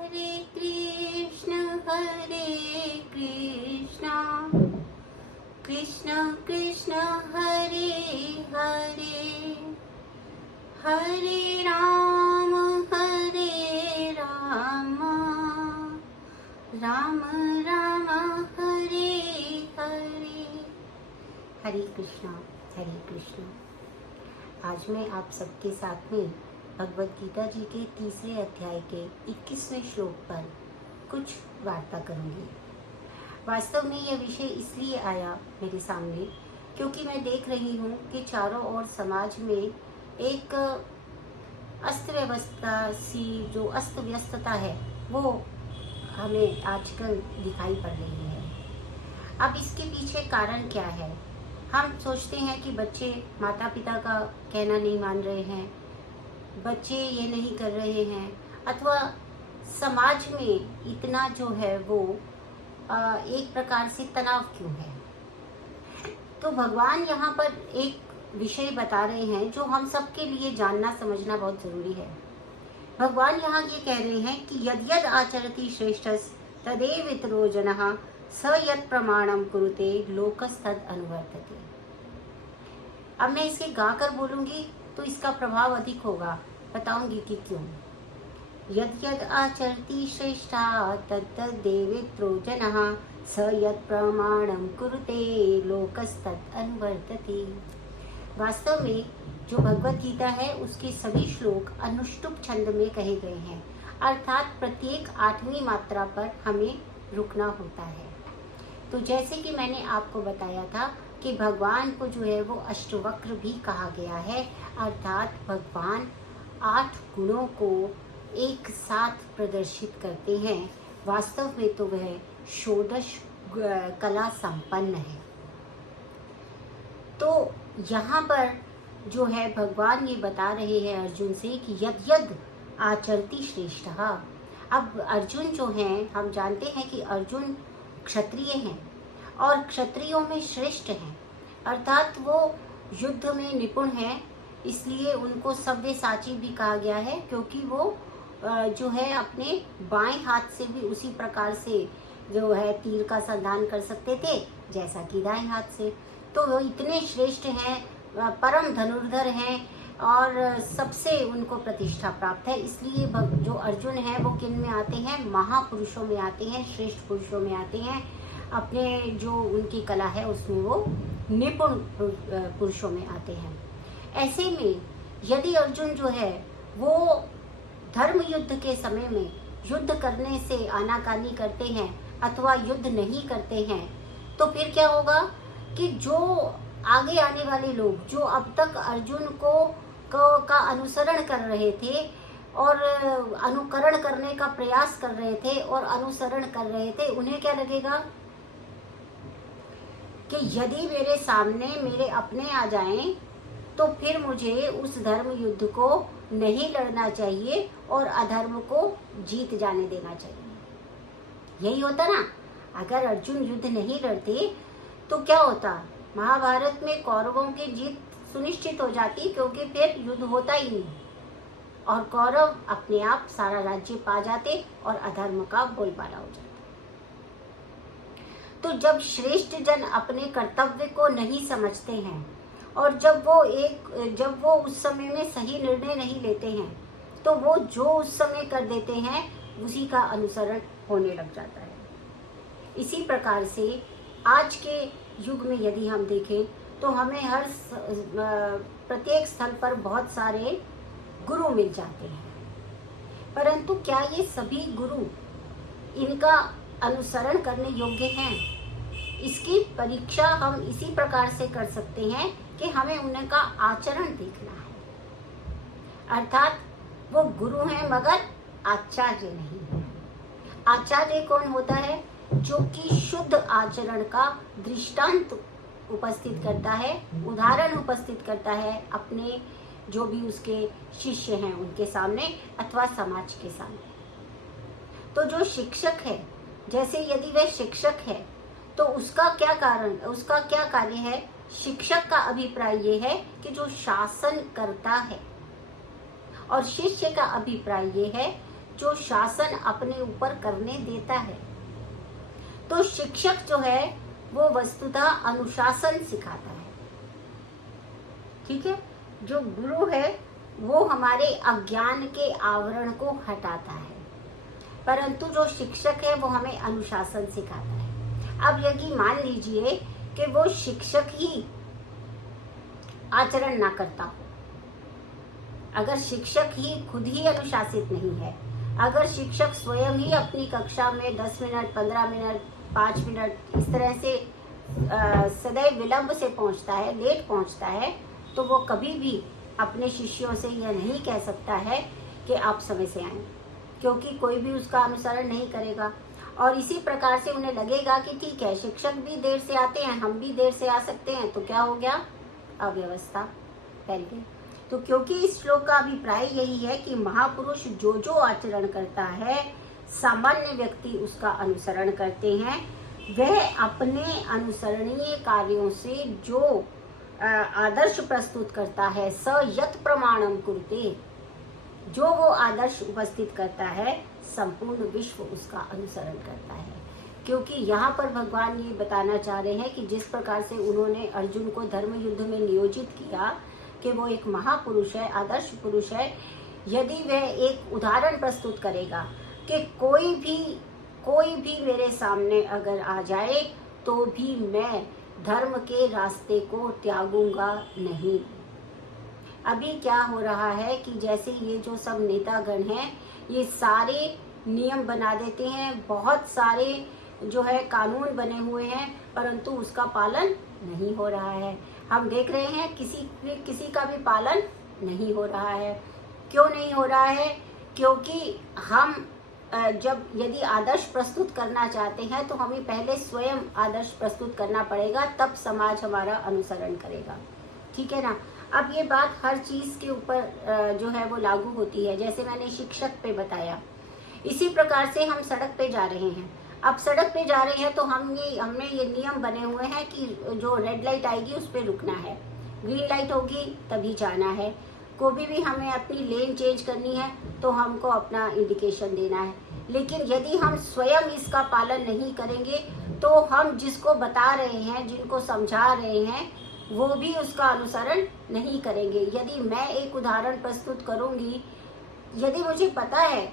हरे कृष्ण कृष्ण कृष्ण हरे हरे, हरे राम राम राम हरे हरे। हरे कृष्णा हरे कृष्णा। आज मैं आप सबके साथ में भगवद गीता जी के तीसरे अध्याय के 21वें श्लोक पर कुछ वार्ता करूंगी। वास्तव में यह विषय इसलिए आया मेरे सामने क्योंकि मैं देख रही हूँ कि चारों ओर समाज में एक अस्त व्यस्तता है, वो हमें आजकल दिखाई पड़ रही है। अब इसके पीछे कारण क्या है? हम सोचते हैं कि बच्चे माता पिता का कहना नहीं मान रहे हैं, बच्चे ये नहीं कर रहे हैं, अथवा समाज में इतना जो है वो एक प्रकार से तनाव क्यों है। तो भगवान यहाँ पर एक विषय बता रहे हैं जो हम सबके लिए जानना समझना बहुत जरूरी है। भगवान यहाँ ये कह रहे हैं कि यद यद आचरति श्रेष्ठस तदेव इतरो जनः स यत् प्रमाणम कुरुते लोकस्तद अनुवर्तते। अब मैं इसे गाकर बोलूंगी तो इसका प्रभाव अधिक होगा, बताऊंगी कि क्यों। यद यद आचरति श्रेष्ठा तदेव इतरो जनः स यत् प्रमाणम कुरुते लोकस्तद अनुवर्तते। वास्तव में जो भगवत गीता है उसके सभी श्लोक अनुष्टुप छंद में कहे गए हैं, अर्थात प्रत्येक 8वीं मात्रा पर हमें रुकना होता है। तो जैसे कि मैंने आपको बताया था कि भगवान को जो है वो अष्टवक्र भी कहा गया है, अर्थात भगवान 8 गुणों को एक साथ प्रदर्शित करते हैं। वास्तव में तो वह षोडश कला संपन्न है। तो यहाँ पर जो है भगवान ये बता रहे हैं अर्जुन से कि यद यद आचरति श्रेष्ठः। अब अर्जुन जो हैं, हम जानते हैं कि अर्जुन क्षत्रिय हैं और क्षत्रियों में श्रेष्ठ हैं, अर्थात वो युद्ध में निपुण हैं, इसलिए उनको सव्यसाची भी कहा गया है, क्योंकि वो जो है अपने बाएं हाथ से भी उसी प्रकार से जो है तीर का संधान कर सकते थे जैसा कि दाएं हाथ से। तो वो इतने श्रेष्ठ हैं, परम धनुर्धर हैं और सबसे उनको प्रतिष्ठा प्राप्त है। इसलिए जो अर्जुन है वो किन में आते हैं? महापुरुषों में आते हैं, श्रेष्ठ पुरुषों में आते हैं। अपने जो उनकी कला है उसमें वो निपुण पुरुषों में आते हैं। ऐसे में यदि अर्जुन जो है वो धर्म युद्ध के समय में युद्ध करने से आनाकानी करते हैं अथवा युद्ध नहीं करते हैं, तो फिर क्या होगा कि जो आगे आने वाले लोग जो अब तक अर्जुन का अनुसरण कर रहे थे और अनुकरण करने का प्रयास कर रहे थे और अनुसरण कर रहे थे, उन्हें क्या लगेगा कि यदि मेरे सामने मेरे अपने आ जाएं तो फिर मुझे उस धर्म युद्ध को नहीं लड़ना चाहिए और अधर्म को जीत जाने देना चाहिए। यही होता ना। अगर अर्जुन युद्ध नहीं लड़ते तो क्या होता? महाभारत में कौरवों की जीत सुनिश्चित हो जाती, क्योंकि फिर युद्ध होता ही नहीं और कौरव अपने आप सारा राज्य पा जाते और अधर्म का बोलबाला हो जाता। तो जब श्रेष्ठ जन अपने कर्तव्य को नहीं समझते हैं और जब वो उस समय में सही निर्णय नहीं लेते हैं, तो वो जो उस समय कर देते हैं उसी का अनुसरण होने लग जाता है। इसी प्रकार से आज के युग में यदि हम देखें तो हमें हर प्रत्येक स्थल पर बहुत सारे गुरु मिल जाते हैं, परंतु क्या ये सभी गुरु इनका अनुसरण करने योग्य हैं? इसकी परीक्षा हम इसी प्रकार से कर सकते हैं कि हमें उनका आचरण देखना है, अर्थात वो गुरु हैं मगर आचार्य नहीं है। आचार्य कौन होता है? जो कि शुद्ध आचरण का दृष्टांत उपस्थित करता है, उदाहरण उपस्थित करता है अपने जो भी उसके शिष्य हैं उनके सामने अथवा समाज के सामने। तो जो शिक्षक है, जैसे यदि वह शिक्षक है तो उसका क्या कार्य है? शिक्षक का अभिप्राय ये है कि जो शासन करता है, और शिष्य का अभिप्राय ये है जो शासन अपने ऊपर करने देता है। तो शिक्षक जो है वो वस्तुतः अनुशासन सिखाता है, ठीक है। जो गुरु है वो हमारे अज्ञान के आवरण को हटाता है, परंतु जो शिक्षक है वो हमें अनुशासन सिखाता है। अब यदि मान लीजिए कि वो शिक्षक ही आचरण ना करता हो, अगर शिक्षक ही खुद ही अनुशासित नहीं है, अगर शिक्षक स्वयं ही अपनी कक्षा में 10 मिनट, 15 मिनट, 5 मिनट इस तरह से सदैव विलंब से पहुंचता है, लेट पहुंचता है, तो वो कभी भी अपने शिष्यों से यह नहीं कह सकता है कि आप समय से आएं, क्योंकि कोई भी उसका अनुसरण नहीं करेगा। और इसी प्रकार से उन्हें लगेगा कि ठीक है, शिक्षक भी देर से आते हैं, हम भी देर से आ सकते हैं, तो क्या हो गया, अव्यवस्था फैल गई। तो क्योंकि इस श्लोक का अभिप्राय यही है कि महापुरुष जो जो आचरण करता है, सामान्य व्यक्ति उसका अनुसरण करते हैं। वह अपने अनुसरणीय कार्यों से जो आदर्श प्रस्तुत करता है, स यत प्रमाणम कुरुते, जो वो आदर्श उपस्थित करता है, संपूर्ण विश्व उसका अनुसरण करता है। क्योंकि यहाँ पर भगवान ये बताना चाह रहे हैं कि जिस प्रकार से उन्होंने अर्जुन को धर्म युद्ध में नियोजित किया कि वो एक महापुरुष है, आदर्श पुरुष है, यदि वह एक उदाहरण प्रस्तुत करेगा कि कोई भी मेरे सामने अगर आ जाए तो भी मैं धर्म के रास्ते को त्यागूंगा नहीं। अभी क्या हो रहा है कि जैसे ये जो सब नेतागण हैं, ये सारे नियम बना देते हैं, बहुत सारे जो है कानून बने हुए हैं, परंतु उसका पालन नहीं हो रहा है। हम देख रहे हैं किसी का भी पालन नहीं हो रहा है। क्यों नहीं हो रहा है? क्योंकि हम यदि आदर्श प्रस्तुत करना चाहते हैं तो हमें पहले स्वयं आदर्श प्रस्तुत करना पड़ेगा, तब समाज हमारा अनुसरण करेगा, ठीक है ना। अब ये बात हर चीज के ऊपर जो है वो लागू होती है। जैसे मैंने शिक्षक पे बताया, इसी प्रकार से हम सड़क पे जा रहे हैं। अब सड़क पे जा रहे हैं तो हमने ये नियम बने हुए हैं कि जो रेड लाइट आएगी उस पर रुकना है, ग्रीन लाइट होगी तभी जाना है। कभी भी हमें अपनी लेन चेंज करनी है तो हमको अपना इंडिकेशन देना है। लेकिन यदि हम स्वयं इसका पालन नहीं करेंगे तो हम जिसको बता रहे हैं, जिनको समझा रहे हैं, वो भी उसका अनुसरण नहीं करेंगे। यदि मैं एक उदाहरण प्रस्तुत करूंगी, यदि मुझे पता है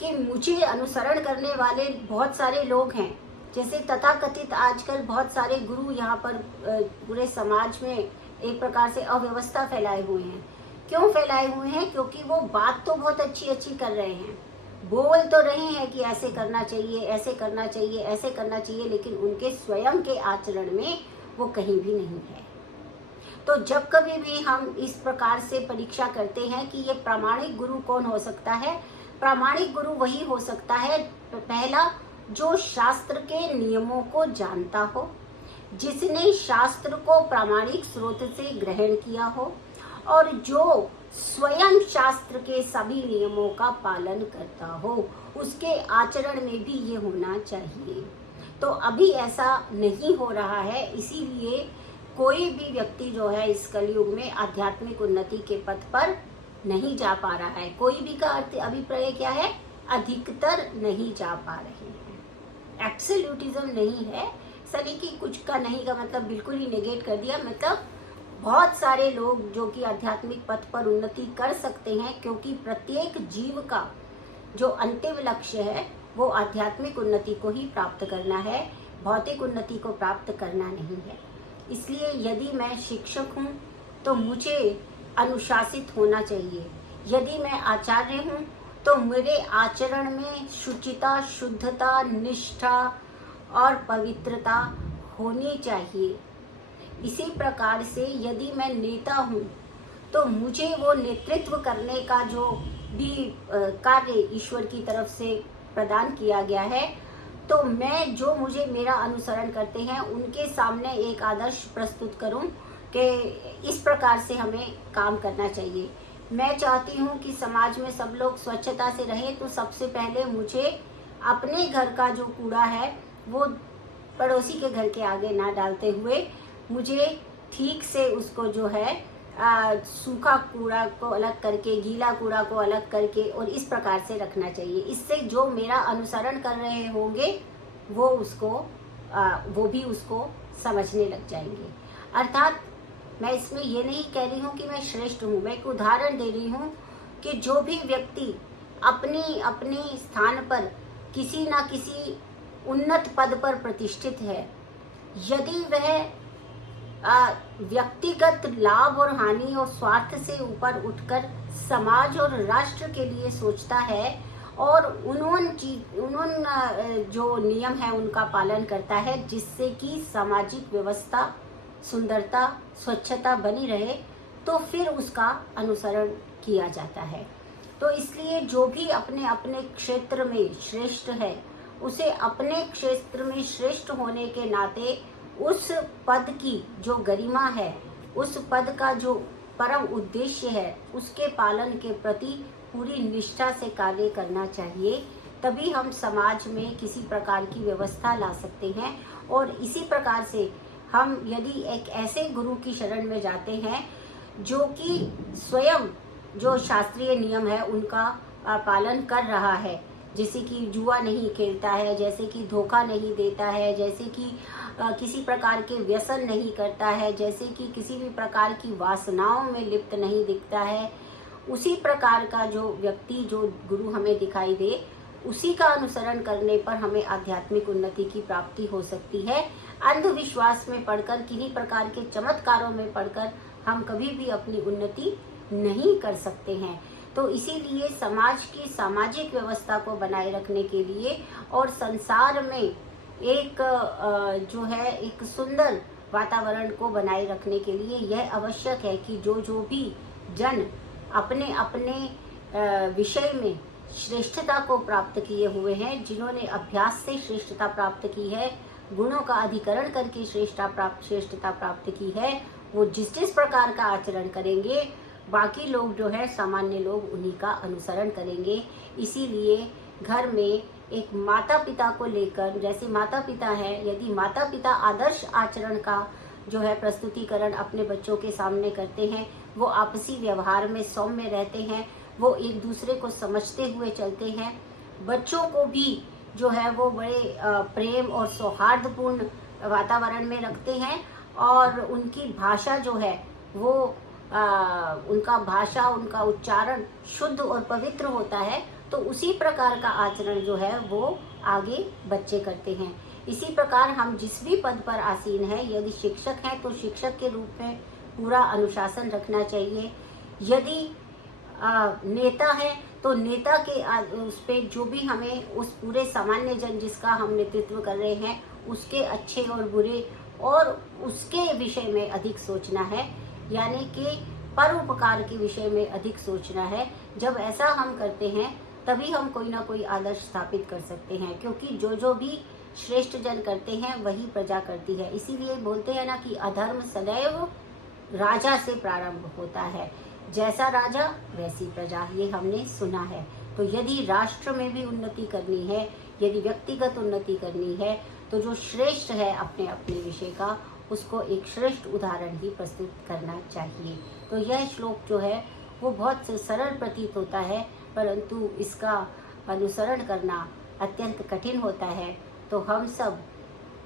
कि मुझे अनुसरण करने वाले बहुत सारे लोग हैं, जैसे तथाकथित आजकल बहुत सारे गुरु यहाँ पर पूरे समाज में एक प्रकार से अव्यवस्था फैलाए हुए हैं। क्यों फैलाए हुए हैं? क्योंकि वो बात तो बहुत अच्छी कर रहे हैं, बोल तो रहे हैं कि ऐसे करना चाहिए, ऐसे करना चाहिए, ऐसे करना चाहिए, लेकिन उनके स्वयं के आचरण में वो कहीं भी नहीं है। तो जब कभी भी हम इस प्रकार से परीक्षा करते हैं कि ये प्रामाणिक गुरु कौन हो सकता है, प्रामाणिक गुरु वही हो सकता है, पहला, जो शास्त्र के नियमों को जानता हो, जिसने शास्त्र को प्रामाणिक स्रोत से ग्रहण किया हो, और जो स्वयं शास्त्र के सभी नियमों का पालन करता हो। उसके आचरण में भी ये होना चाहिए। तो अभी ऐसा नहीं हो रहा है, इसीलिए कोई भी व्यक्ति जो है इस कलयुग में आध्यात्मिक उन्नति के पथ पर नहीं जा पा रहा है। कोई भी का अर्थ अभिप्राय क्या है? अधिकतर नहीं जा पा रहे हैं। एब्सोल्यूटिज्म नहीं है, सनी की कुछ का नहीं का मतलब बिल्कुल ही नेगेट कर दिया। मतलब बहुत सारे लोग जो कि आध्यात्मिक पथ पर उन्नति कर सकते हैं, क्योंकि प्रत्येक जीव का जो अंतिम लक्ष्य है वो आध्यात्मिक उन्नति को ही प्राप्त करना है, भौतिक उन्नति को प्राप्त करना नहीं है। इसलिए यदि मैं शिक्षक हूँ तो मुझे अनुशासित होना चाहिए। यदि मैं आचार्य हूँ तो मेरे आचरण में शुचिता, शुद्धता, निष्ठा और पवित्रता होनी चाहिए। इसी प्रकार से यदि मैं नेता हूँ तो मुझे वो नेतृत्व करने का जो भी कार्य ईश्वर की तरफ से प्रदान किया गया है, तो मैं जो मुझे मेरा अनुसरण करते हैं उनके सामने एक आदर्श प्रस्तुत करूं कि इस प्रकार से हमें काम करना चाहिए। मैं चाहती हूं कि समाज में सब लोग स्वच्छता से रहें, तो सबसे पहले मुझे अपने घर का जो कूड़ा है वो पड़ोसी के घर के आगे ना डालते हुए मुझे ठीक से उसको जो है सूखा कूड़ा को अलग करके, गीला कूड़ा को अलग करके और इस प्रकार से रखना चाहिए। इससे जो मेरा अनुसरण कर रहे होंगे वो भी उसको समझने लग जाएंगे। अर्थात मैं इसमें ये नहीं कह रही हूँ कि मैं श्रेष्ठ हूँ, मैं एक उदाहरण दे रही हूँ कि जो भी व्यक्ति अपनी अपनी स्थान पर किसी ना किसी उन्नत पद पर प्रतिष्ठित है, यदि वह व्यक्तिगत लाभ और हानि और स्वार्थ से ऊपर उठकर समाज और राष्ट्र के लिए सोचता है और उन जो नियम है उनका पालन करता है, जिससे कि सामाजिक व्यवस्था, सुंदरता, स्वच्छता बनी रहे, तो फिर उसका अनुसरण किया जाता है। तो इसलिए जो भी अपने अपने क्षेत्र में श्रेष्ठ है, उसे अपने क्षेत्र में श्रेष्ठ होने के नाते उस पद की जो गरिमा है, उस पद का जो परम उद्देश्य है, उसके पालन के प्रति पूरी निष्ठा से कार्य करना चाहिए। तभी हम समाज में किसी प्रकार की व्यवस्था ला सकते हैं। और इसी प्रकार से हम यदि एक ऐसे गुरु की शरण में जाते हैं जो कि स्वयं जो शास्त्रीय नियम है उनका पालन कर रहा है, जैसे कि जुआ नहीं खेलता है, जैसे कि धोखा नहीं देता है, जैसे कि किसी प्रकार के व्यसन नहीं करता है, जैसे कि किसी भी प्रकार की वासनाओं में लिप्त नहीं दिखता है, उसी प्रकार का जो व्यक्ति, जो गुरु हमें दिखाई दे, उसी का अनुसरण करने पर हमें आध्यात्मिक उन्नति की प्राप्ति हो सकती है। अंधविश्वास में पढ़कर, किन्हीं प्रकार के चमत्कारों में पढ़कर हम कभी भी अपनी उन्नति नहीं कर सकते हैं। तो इसीलिए समाज की सामाजिक व्यवस्था को बनाए रखने के लिए और संसार में एक जो है एक सुंदर वातावरण को बनाए रखने के लिए यह आवश्यक है कि जो भी जन अपने अपने विषय में श्रेष्ठता को प्राप्त किए हुए हैं, जिन्होंने अभ्यास से श्रेष्ठता प्राप्त की है, गुणों का अधिकरण करके श्रेष्ठता प्राप्त की है, वो जिस प्रकार का आचरण करेंगे, बाकी लोग जो है सामान्य लोग उन्हीं का अनुसरण करेंगे। इसीलिए घर में एक माता पिता को लेकर, जैसे माता पिता है, यदि माता पिता आदर्श आचरण का जो है प्रस्तुतिकरण अपने बच्चों के सामने करते हैं, वो आपसी व्यवहार में सौम्य रहते हैं, वो एक दूसरे को समझते हुए चलते हैं, बच्चों को भी जो है वो बड़े प्रेम और सौहार्दपूर्ण वातावरण में रखते हैं, और उनकी भाषा जो है वो उनका भाषा, उनका उच्चारण शुद्ध और पवित्र होता है। तो उसी प्रकार का आचरण जो है वो आगे बच्चे करते हैं। इसी प्रकार हम जिस भी पद पर आसीन हैं, यदि शिक्षक हैं तो शिक्षक के रूप में पूरा अनुशासन रखना चाहिए। यदि नेता है तो नेता के उस पे जो भी हमें उस पूरे सामान्य जन जिसका हम नेतृत्व कर रहे हैं, उसके अच्छे और बुरे और उसके विषय में अधिक सोचना है, यानी कि परोपकार के विषय में अधिक सोचना है। जब ऐसा हम करते हैं तभी हम कोई ना कोई आदर्श स्थापित कर सकते हैं, क्योंकि जो भी श्रेष्ठ जन करते हैं वही प्रजा करती है। इसीलिए बोलते हैं ना कि अधर्म सदैव राजा से प्रारंभ होता है, जैसा राजा वैसी प्रजा, ये हमने सुना है। तो यदि राष्ट्र में भी उन्नति करनी है, यदि व्यक्तिगत उन्नति करनी है, तो जो श्रेष्ठ है अपने अपने विषय का, उसको एक श्रेष्ठ उदाहरण ही प्रस्तुत करना चाहिए। तो यह श्लोक जो है वो बहुत सरल प्रतीत होता है, परंतु इसका अनुसरण करना अत्यंत कठिन होता है। तो हम सब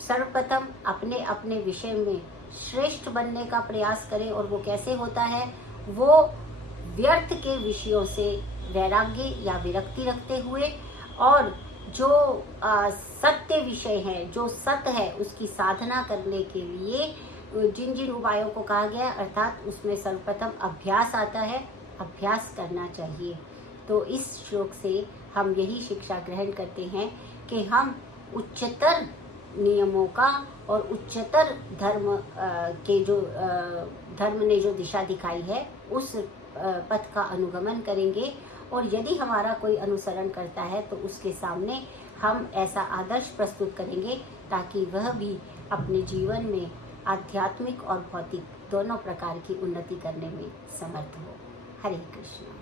सर्वप्रथम अपने अपने विषय में श्रेष्ठ बनने का प्रयास करें। और वो कैसे होता है? वो व्यर्थ के विषयों से वैराग्य या विरक्ति रखते हुए, और जो सत्य विषय है, जो सत्य है, उसकी साधना करने के लिए जिन जिन उपायों को कहा गया, अर्थात उसमें सर्वप्रथम अभ्यास आता है, अभ्यास करना चाहिए। तो इस श्लोक से हम यही शिक्षा ग्रहण करते हैं कि हम उच्चतर नियमों का और उच्चतर धर्म के जो धर्म ने जो दिशा दिखाई है उस पथ का अनुगमन करेंगे। और यदि हमारा कोई अनुसरण करता है तो उसके सामने हम ऐसा आदर्श प्रस्तुत करेंगे ताकि वह भी अपने जीवन में आध्यात्मिक और भौतिक दोनों प्रकार की उन्नति करने में समर्थ हो। हरे कृष्ण।